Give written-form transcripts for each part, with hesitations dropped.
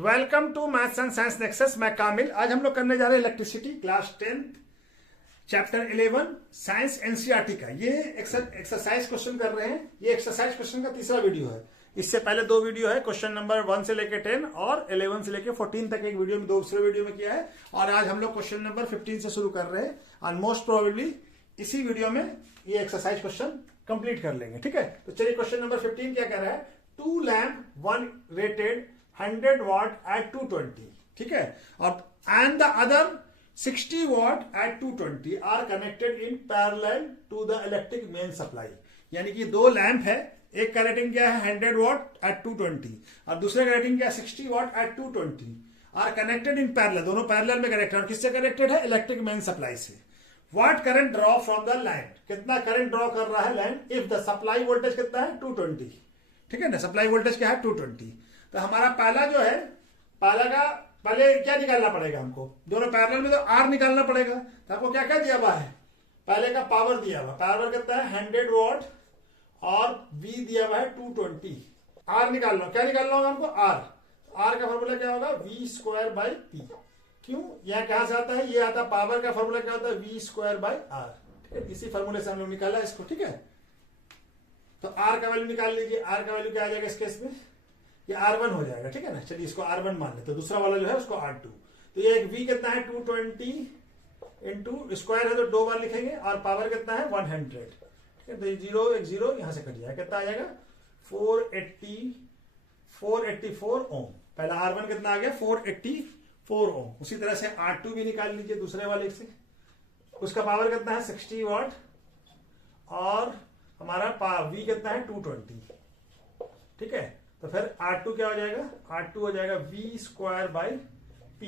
Welcome to maths and science nexus. मैं कामिल। आज हम लोग करने जा रहे हैं electricity class 10 chapter 11 science NCERT का। ये एक्सरसाइज क्वेश्चन कर रहे हैं। ये एक्सरसाइज क्वेश्चन का तीसरा वीडियो है। इससे पहले दो वीडियो है, क्वेश्चन नंबर 1 से लेके 10 और 11 से लेके 14 तक एक वीडियो में दूसरे वीडियो में किया है। और आज हम लोग क्वेश्चन नंबर 15 से शुरू कर रहे हैं और मोस्ट प्रोबेबली इसी वीडियो में ये एक्सरसाइज क्वेश्चन कंप्लीट कर लेंगे। ठीक है, तो चलिए क्वेश्चन नंबर 15 क्या कह रहा है। 2 लैम्प, 1 रेटेड 100 watt at 220, ठीक है, और and the other 60 watt at 220 are connected in parallel to the electric main supply। यानी कि दो लैंप है, एक का रेटिंग क्या है 100 watt at 220 और दूसरे का रेटिंग क्या है 60 watt at 220 are connected in parallel. दोनों पैरेलल में कनेक्टेड और किससे कनेक्टेड है? इलेक्ट्रिक मेन सप्लाई से। What current draw from the line, कितना करंट ड्रॉ कर रहा है line if the supply voltage कितना है 220, ठीक है ना। सप्लाई वोल्टेज क्या है 220। तो हमारा पहला जो है, पहले क्या निकालना पड़ेगा हमको, दोनों पैरेलल में तो आर निकालना पड़ेगा। तो आपको क्या क्या दिया हुआ है, पहले का पावर दिया हुआ, पावर कितना है 100 वॉट और वी दिया हुआ है 220। आर निकालना, क्या निकालना होगा हमको आर। आर का फॉर्मूला क्या होगा वी स्क्वायर बाई पी। क्यों, यह कहां से आता है, ये आता है पावर का फॉर्मूला क्या होता है वी स्क्वायर बाई आर। ठीक है, इसी फॉर्मूले से हम लोग निकाला इसको। ठीक है, तो आर का वैल्यू निकाल लीजिए। आर का वैल्यू क्या आ जाएगा इस केस में, ये R1 हो जाएगा। ठीक है ना, चलिए इसको R1 मान लेते, तो दूसरा वाला जो है उसको R2। तो ये एक V कितना है 220 इंटू स्क्वायर है तो 2 बार लिखेंगे और पावर कितना है 100। ठीक है, तो ये 0 एक 0 यहां से कट जाएगा, कितना आ जाएगा 484 ओम। पहला R1 कितना आ गया 484 ओम। उसी तरह से R2 भी निकाल लीजिए दूसरे वाले से, उसका पावर कितना है 60 वॉट और हमारा V कितना है 220। ठीक है, तो फिर R2 क्या हो जाएगा, R2 हो जाएगा V स्क्वायर बाई P।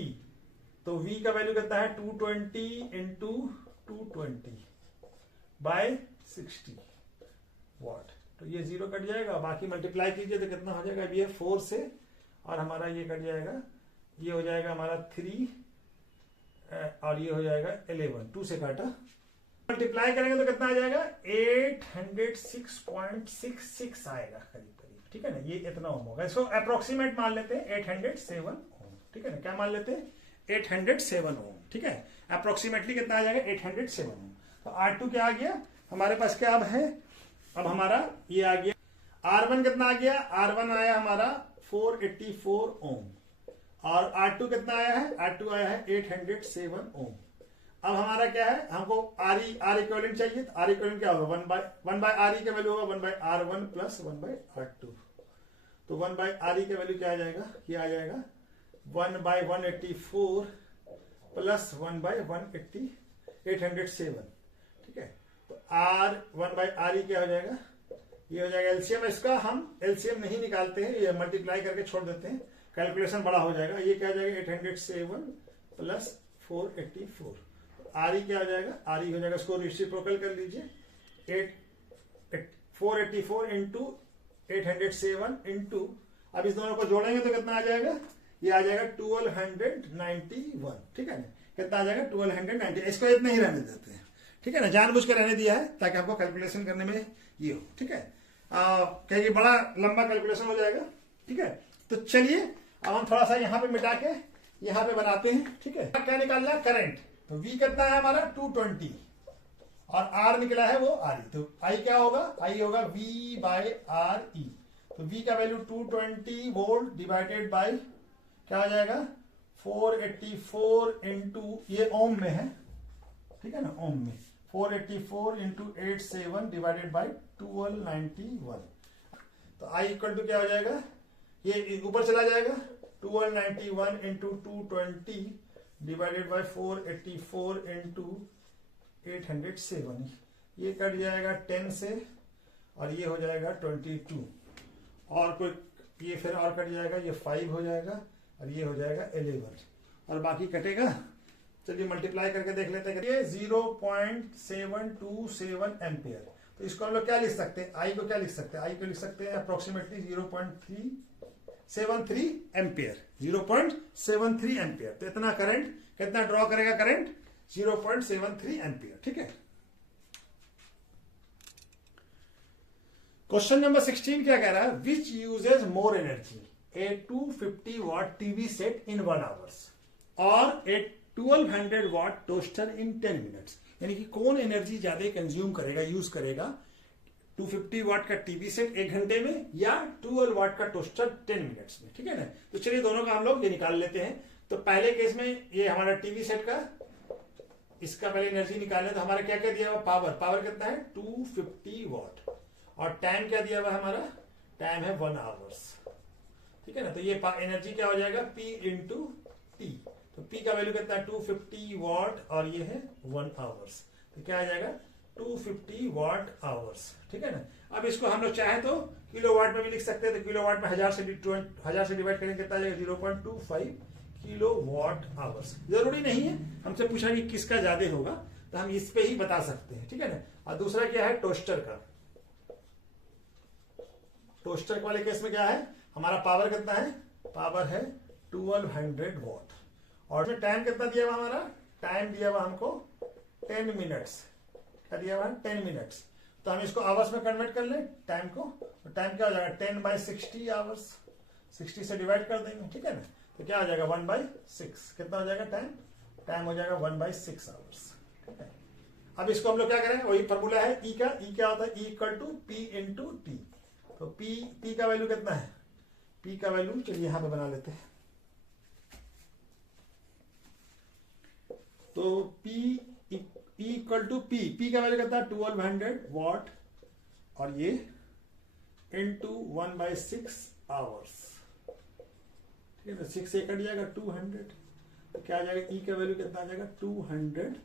तो V का वैल्यू कितना है 220 इंटू 220 बाई 60 वॉट। तो ये 0 कट जाएगा, बाकी मल्टीप्लाई कीजिए तो कितना हो जाएगा, ये 4 से और हमारा ये कट जाएगा, ये हो जाएगा हमारा 3 और ये हो जाएगा 11, 2 से काटा। मल्टीप्लाई करेंगे तो कितना आ जाएगा 806.66 आएगा करीब। ठीक है ना, ये इतना ओम होगा। इसको अप्रोक्सीमेट मान लेते हैं 807 ओम। ठीक है ना, क्या मान लेते हैं 807 ओम। ठीक है, अप्रोक्सीमेटली कितना आ जाएगा 807 ओम। तो R2 क्या आ गया हमारे पास, क्या अब है, अब हमारा ये आ गया R1 कितना आ गया, R1 आया हमारा 484 ओम और R2 कितना आया है, R2 आया है 807 ओम। अब हमारा क्या है, हमको आर इक्विवेलेंट चाहिए। आर इक्विवेलेंट क्या होगा 1 बाय आर ई का वैल्यू होगा 1 bye R1 plus 1 bye R2। तो 1 बाय आर ई का वैल्यू क्या आ जाएगा, ये आ जाएगा 1 बाय 184 प्लस 1 बाय 807। ठीक है, तो R 1 बाय आर ई क्या हो जाएगा, ये हो जाएगा एलसीएम। इसका हम एलसीएम नहीं निकालते हैं, ये मल्टीप्लाई करके छोड़ देते हैं, कैलकुलेशन बड़ा हो जाएगा। ये क्या आ जाएगा 807 प्लस 484। आर ई क्या हो जाएगा, आर ई हो जाएगा, इसको रेसिप्रोकल कर लीजिए 484 इंटू 807 इंटू, अब इस दोनों को जोड़ेंगे तो कितना आ जाएगा, ये आ जाएगा 1291। ठीक है ना, कितना आ जाएगा 1290। इसको इतना ही रहने देते हैं। ठीक है ना, जानबूझ के रहने दिया है ताकि आपको कैलकुलेशन करने में ये हो। ठीक है, क्योंकि बड़ा लंबा कैलकुलेशन हो जाएगा। ठीक है, तो चलिए अब हम थोड़ा सा यहाँ पे मिटा के यहाँ पे बनाते हैं। ठीक है, क्या निकालना करंट, तो V कितना है हमारा 220 और R निकला है वो R E। तो I क्या होगा, I होगा V बाय R E। तो V का वैल्यू 220 वोल्ट डिवाइडेड बाय क्या हो जाएगा 484 इंटू, ये ओम में है। ठीक है ना, ओम में 484 इंटू 87 डिवाइडेड बाय 1291। तो I इक्वल टू क्या हो जाएगा, ये ऊपर चला जाएगा 1291 इंटू 220 डिवाइडेड बाय 484 इंटू 807। ये कट जाएगा 10 से और ये हो जाएगा 22 और कोई ये फिर और कट जाएगा, ये 5 हो जाएगा और ये हो जाएगा 11 और बाकी कटेगा। चलिए मल्टीप्लाई करके देख लेते हैं। ये 0.727 एम्पियर। तो इसको हम लोग क्या लिख सकते हैं, आई को क्या लिख सकते हैं, आई को लिख सकते हैं अप्रोक्सीमेटली 0.373 एम्पियर। 0.73 एम्पियर। तो इतना करंट कितना ड्रॉ करेगा, करंट 0.73 एम्पियर। ठीक है, क्वेश्चन नंबर 16 क्या कह रहा है, which uses more energy. a 250 watt TV set in 1 hours और a 1200 watt toaster in 10 minutes। यानी कि कौन एनर्जी ज्यादा कंज्यूम करेगा, यूज करेगा, 250 वाट का टीवी सेट 1 घंटे में या 12 वाट का टोस्टर 10 मिनट्स में। ठीक है ना। तो चलिए दोनों का हम लोग ये निकाल लेते हैं। तो पहले केस में ये हमारा टीवी सेट का, इसका पहले एनर्जी निकालना है। तो हमारा क्या क्या दिया हुआ, पावर कितना है 250 वाट और टाइम क्या दिया हुआ हमारा, टाइम है 1 आवर्स। ठीक है ना। तो ये एनर्जी क्या हो जाएगा P इंटू टी। तो P का वैल्यू कितना है 250 वाट और ये है 1 आवर्स। तो क्या आ जाएगा 250 वाट आवर्स। ठीक है ना। अब इसको हम लोग चाहे तो किलोवाट में भी लिख सकते हैं। तो किलोवाट में 1000 से डिवाइड करेंगे कितना आ जाएगा 0.25 किलोवाट आवर्स। जरूरी नहीं है, हमसे पूछा कि किसका ज्यादा होगा तो हम इस पे ही बता सकते हैं। ठीक है ना। और दूसरा क्या है टोस्टर का। टोस्टर वाले केस में क्या है, हमारा पावर कितना है, पावर है 1200 वाट और उसमें टाइम कितना दिया हुआ, हमारा टाइम दिया हुआ हमको 10 मिनट्स। क्या दिया हुआ 10 मिनट्स। तो हम इसको आवर्स में कन्वर्ट कर लें टाइम को। तो टाइम क्या हो जाएगा 10/60 आवर्स, 60 से डिवाइड कर देंगे। ठीक है ना। तो क्या हो जाएगा 1/6। कितना हो जाएगा टाइम, टाइम हो जाएगा 1/6 आवर्स। ठीक है। अब इसको हम लोग क्या करेंगे, वही फॉर्मूला है ई का। ई क्या होता है, E equal to P into T. तो पी का वैल्यू कितना है, पी का वैल्यू चलिए यहां पे बना लेते हैं। तो P इक्वल टू पी का वैल्यू कितना है 1200 वाट और ये इंटू 1/6 आवर्स। ठीक है ना। 6 से कट जाएगा 200। तो क्या आ जाएगा, ई का वैल्यू कितना आ जाएगा 200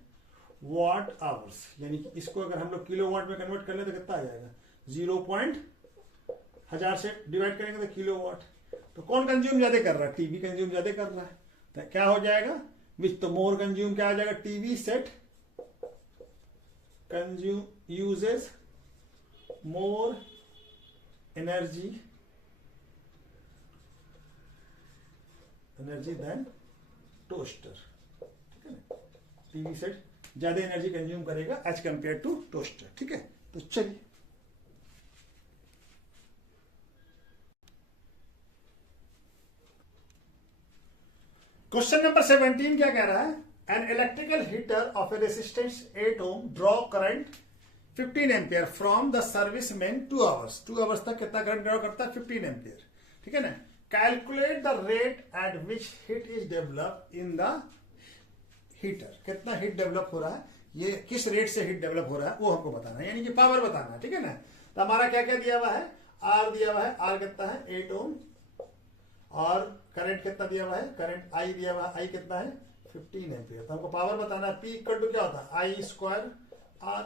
वाट आवर्स। यानी कि इसको अगर हम लोग किलोवाट में कन्वर्ट कर ले तो कितना आ जाएगा 0.1000 से डिवाइड करेंगे तो किलोवाट। तो कौन कंज्यूम ज्यादा कर रहा है, टीवी कंज्यूम ज्यादा कर रहा है। तो क्या हो जाएगा विच तो मोर कंज्यूम, क्या आ जाएगा TV set consume uses more energy than toaster. ठीक है ना। टीवी सेट ज्यादा एनर्जी कंज्यूम करेगा एज कंपेयर टू टोस्टर। ठीक है। तो चलिए क्वेश्चन नंबर 17 क्या कह रहा है, an electrical heater of a resistance 8 ohm draw current 15 ampere from the service main 2 hours. 2 hours तक कितना करंट ड्रॉ करता है 15 एम्पियर। ठीक है ना। Calculate the rate at which heat is develop in the heater. कितना हीट डेवलप हो रहा है, ये किस रेट से हीट डेवलप हो रहा है वो हमको बताना है, यानी कि पावर बताना है। ठीक है ना। तो हमारा क्या क्या दिया हुआ है, आर दिया हुआ है, आर कितना है 8 ओम और करंट कितना दिया हुआ है, करंट आई दिया हुआ है, आई कितना है 15 एम्पियर। तो हमको पावर बताना है। पी इक्वल टू क्या होता है आई स्क्वायर आर।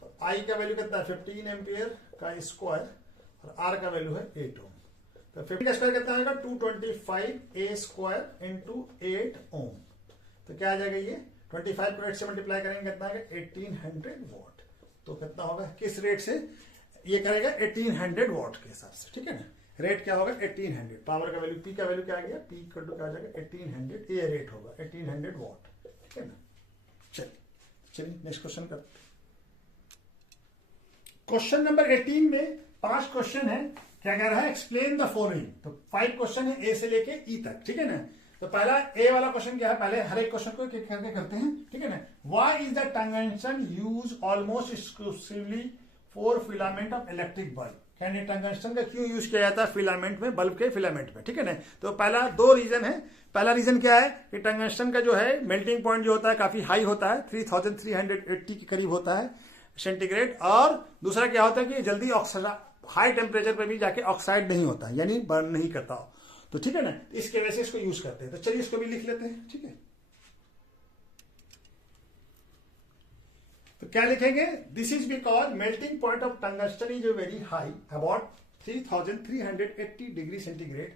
तो आई का वैल्यू कितना है 15 एम्पियर का स्क्वायर और आर का वैल्यू है 8 ओम। तो 15 का स्क्वायर कितना आएगा 225 ए स्क्वायर इंटू 8 ओम। तो क्या आ जाएगा ये 25 को 8 से मल्टीप्लाई करेंगे कितना आएगा 1800 वॉट। तो कितना होगा, किस रेट से ये करेगा 1800 वॉट के हिसाब से। ठीक है ना। रेट क्या होगा 1800। पावर का वैल्यू पी का वैल्यू क्या आ गया, पी इक्वल टू क्या आ जाएगा 1800। ये रेट होगा 1800 वॉट। ठीक है ना। चलिए नेक्स्ट क्वेश्चन करते हैं। क्वेश्चन नंबर 18 में 5 क्वेश्चन है। क्या कह रहा है, एक्सप्लेन द फॉलोइंग। तो 5 क्वेश्चन है ए से लेके ई तक। ठीक है ना। तो पहला ए वाला क्वेश्चन क्या है, पहले हर एक क्वेश्चन को करते हैं। ठीक है ना। Why is the tungsten use almost exclusively for filament of electric bulb. यानी टंगस्टन का क्यों यूज किया जाता है फिलामेंट में, बल्ब के फिलामेंट में। ठीक है ना। तो पहला 2 रीजन है। पहला रीजन क्या है कि टंगस्टन का जो है मेल्टिंग पॉइंट जो होता है काफी हाई होता है, 3380 के करीब होता है सेंटीग्रेड। और दूसरा क्या होता है कि जल्दी हाई टेम्परेचर पर भी जाके ऑक्साइड नहीं होता है, यानी बर्न नहीं करता हो। तो ठीक है ना। इसके वजह से इसको यूज करते हैं। तो चलिए इसको भी लिख लेते हैं। ठीक है। तो क्या लिखेंगे, this is because melting point of tungsten is very high about 3380 degree centigrade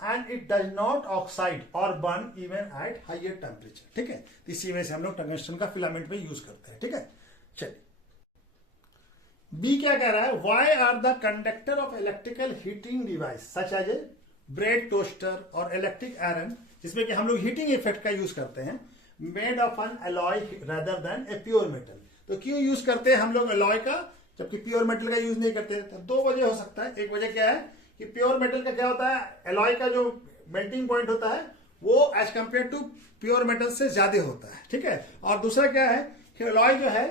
and it does not oxide और burn even at higher temperature. ठीक है। इसी वजह से हम लोग टंगस्टन का फिलामेंट में यूज करते हैं। ठीक है। चलिए बी क्या कह रहा है, why are the conductor of electrical heating device such as a bread toaster और इलेक्ट्रिक आयरन, जिसमें कि हम लोग हीटिंग इफेक्ट का यूज करते हैं, made of N alloy rather than a pure metal. तो क्यों यूज करते हैं हम लोग अलॉय का जबकि प्योर मेटल का यूज नहीं करते। तो 2 वजह हो सकता है। एक वजह क्या है कि प्योर मेटल का क्या होता है, एलॉय का जो मेल्टिंग पॉइंट होता है वो as compare to pure metal से ज्यादा होता है, ठीक है। और दूसरा क्या है कि एलॉय जो है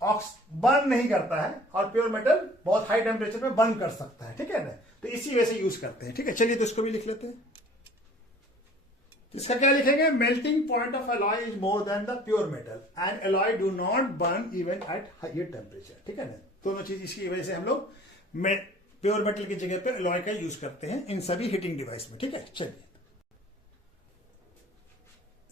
बर्न नहीं करता है और प्योर मेटल बहुत हाई टेम्परेचर में बर्न कर सकता है, ठीक है ना। तो इसी वजह से यूज करते हैं, ठीक है। चलिए तो इसको भी लिख लेते हैं। इसका क्या लिखेंगे, melting point of alloy is more than the pure metal and alloy do not burn even at higher temperature, ठीक है ना। दोनों चीज इसकी वजह से हम लोग प्योर मेटल की जगह पे एलॉय का यूज करते हैं इन सभी हीटिंग डिवाइस में, ठीक है। चलिए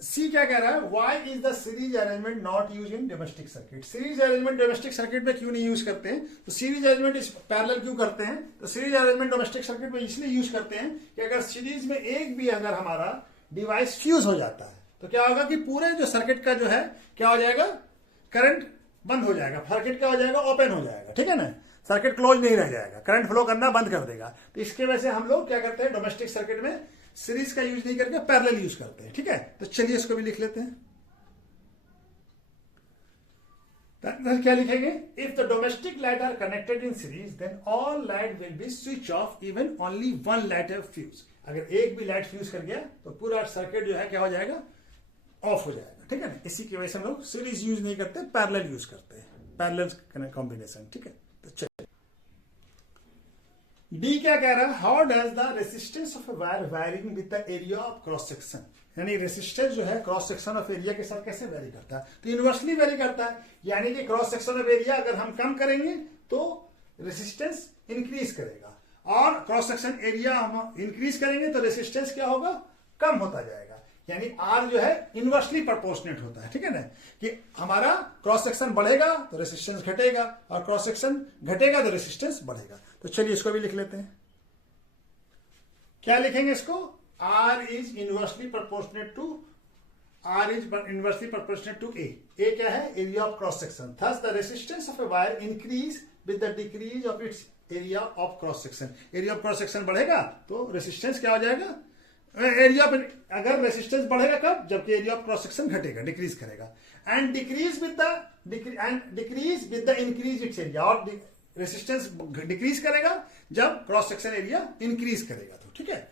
सी क्या कह रहा है, why is the series arrangement not use in domestic circuit. Series arrangement domestic circuit में क्यों नहीं यूज करते हैं, तो सीरीज अरेंजमेंट पैरेलल क्यों करते हैं, तो सीरीज अरेंजमेंट डोमेस्टिक सर्किट में इसलिए यूज करते हैं कि अगर सीरीज में एक भी अगर हमारा डिवाइस फ्यूज हो जाता है तो क्या होगा कि पूरे जो सर्किट का जो है क्या हो जाएगा, करंट बंद हो जाएगा, सर्किट क्या हो जाएगा, ओपन हो जाएगा, ठीक है ना। सर्किट क्लोज नहीं रह जाएगा, करंट फ्लो करना बंद कर देगा। तो इसके वजह से हम लोग क्या करते हैं, डोमेस्टिक सर्किट में सीरीज का यूज नहीं करके पैरेलल यूज करते हैं, ठीक है। तो चलिए इसको भी लिख लेते हैं। क्या लिखेंगे, if the domestic light are connected in series then all light will be switch off even only one light have fuse. अगर एक भी लाइट फ्यूज कर गया तो पूरा सर्किट जो है क्या हो जाएगा, ऑफ हो जाएगा, ठीक है ना। इसी की वजह से हम लोग सीरीज यूज नहीं करते, पैरेलल यूज करते हैं, पैरेलल कॉम्बिनेशन, ठीक है। तो चलिए डी क्या कह रहा है, how does the resistance of a wire wiring with the area of cross section, यानी रेसिस्टेंस जो है क्रॉस सेक्शन ऑफ एरिया के साथ कैसे वेरी करता है, तो इनवर्सली वेरी करता है। यानी कि क्रॉस सेक्शन ऑफ एरिया अगर हम कम करेंगे तो रेसिस्टेंस इंक्रीज करेगा, और क्रॉस सेक्शन एरिया हम इंक्रीज करेंगे तो रेसिस्टेंस क्या होगा, कम होता जाएगा। यानी आर जो है इनवर्सली प्रोपोर्शनेट होता है, ठीक है ना, कि हमारा क्रॉस सेक्शन बढ़ेगा तो रेसिस्टेंस घटेगा और क्रॉस सेक्शन घटेगा तो रेसिस्टेंस बढ़ेगा। तो चलिए इसको भी लिख लेते हैं। क्या लिखेंगे इसको, R is inversely proportionate to A क्या है, area of cross section. Thus the resistance of a wire increase with the decrease of its area of cross section. Area of cross section बढ़ेगा तो रेसिस्टेंस क्या हो जाएगा, area अगर resistance बढ़ेगा कब, जबकि एरिया ऑफ क्रॉस सेक्शन घटेगा, डिक्रीज करेगा। And decrease with the increase its area, और रेसिस्टेंस डिक्रीज करेगा जब क्रॉस सेक्शन एरिया इंक्रीज करेगा, तो ठीक है,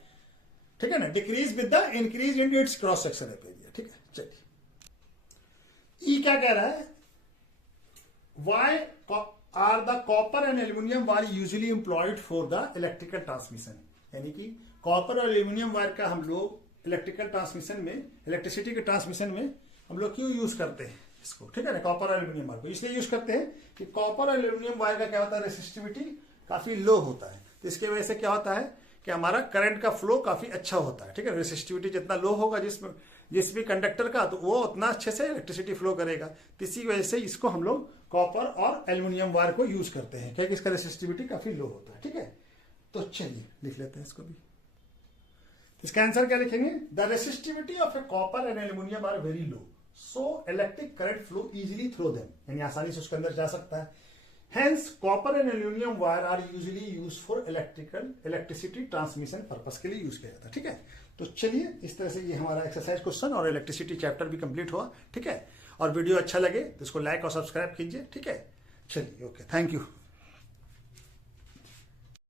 ठीक है ना। Decrease with the increase in its cross section area, ठीक है। चलिए ई क्या कह रहा है, why are the copper and aluminium wire usually employed for the electrical transmission. यानी कि कॉपर और एल्यूमिनियम वायर का हम लोग इलेक्ट्रिकल ट्रांसमिशन में, इलेक्ट्रिसिटी के ट्रांसमिशन में हम लोग क्यों यूज करते हैं इसको, ठीक है ना, कॉपर और एल्यूमिनियम वायर को इसलिए यूज करते हैं कि कॉपर और एल्यूमिनियम वायर का क्या होता है, रेसिस्टिविटी काफी लो होता है। तो इसके वजह से क्या होता है कि हमारा करंट का फ्लो काफी अच्छा होता है, ठीक है। रेसिस्टिविटी जितना लो होगा जिस भी कंडक्टर का, तो वो उतना अच्छे से इलेक्ट्रिसिटी फ्लो करेगा। तो इसी वजह से इसको हम लोग कॉपर और एल्यूमिनियम वायर को यूज करते हैं, क्योंकि इसका रेसिस्टिविटी काफी लो होता है, ठीक है। तो चलिए लिख लेते हैं इसको भी। इसका आंसर क्या लिखेंगे, the resistivity of a copper and aluminium are very low, so electric current flow easily through them, यानी आसानी से उसके अंदर जा सकता है। Hence copper and aluminium wire are usually use for electricity transmission purpose के लिए यूज किया जाता है, ठीक है। तो चलिए इस तरह से ये हमारा एक्सरसाइज क्वेश्चन और इलेक्ट्रिसिटी चैप्टर भी कंप्लीट हुआ, ठीक है। और वीडियो अच्छा लगे तो इसको लाइक और सब्सक्राइब कीजिए, ठीक है। चलिए ओके, थैंक यू।